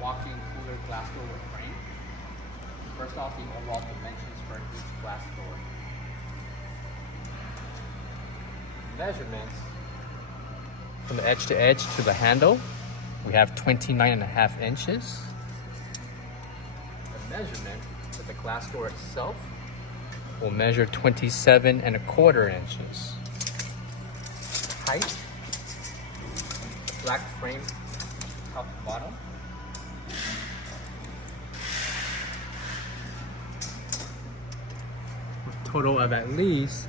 walk-in cooler glass door with frame. First off, the overall dimensions for each glass door. Measurements from the edge to edge to the handle, we have 29.5 inches. The measurement for the glass door itself will measure 27.25 inches. Height, the black frame top to bottom. A total of at least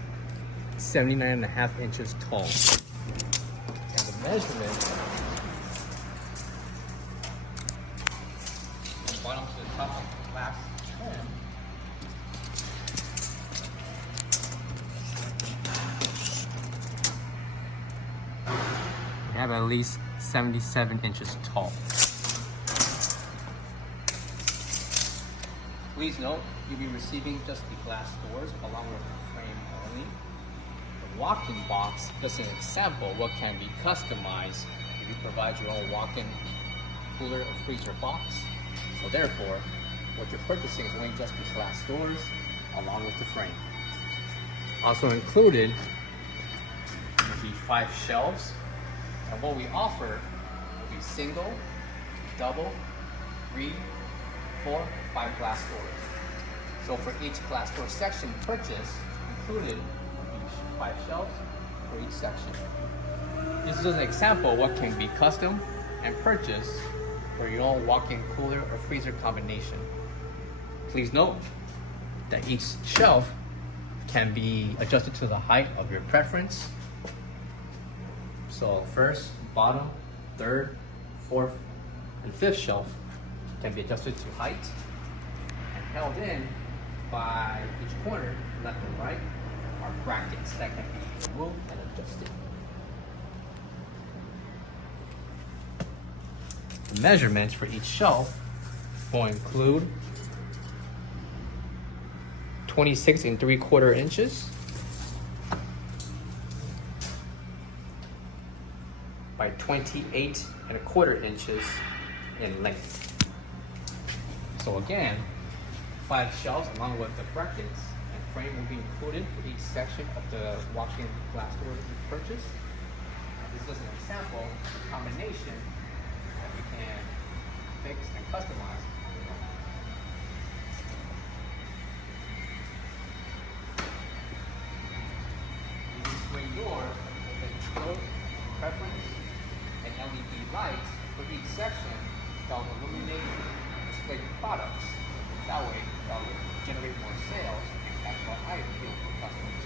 79.5 inches tall. And the measurement from the bottom to the top of the glass trim we have at least 77 inches tall. Please note, you'll be receiving just the glass doors along with the frame only. The walk-in box is an example of what can be customized if you provide your own walk-in cooler or freezer box. So therefore, what you're purchasing is only just the glass doors along with the frame. Also included will be 5 shelves, and what we offer will be single, double, 3, 4, 5 glass doors. So for each glass door section purchased, included will be 5 shelves for each section. This is an example of what can be custom and purchased for your own walk-in cooler or freezer combination. Please note that each shelf can be adjusted to the height of your preference. So first, bottom, third, fourth, and fifth shelf can be adjusted to height and held in by each corner, left and right, are brackets that can be removed and adjusted. The measurements for each shelf will include 26.75 inches by 28.25 inches in length. So again, 5 shelves along with the brackets and frame will be included for each section of the walk-in glass door that you purchase. This is just an example of a combination that we can fix and customize. These swing doors with an exposed preference and LED lights for each section that will illuminate and display your products. That way, that will generate more sales and catch more eye appeal for customers.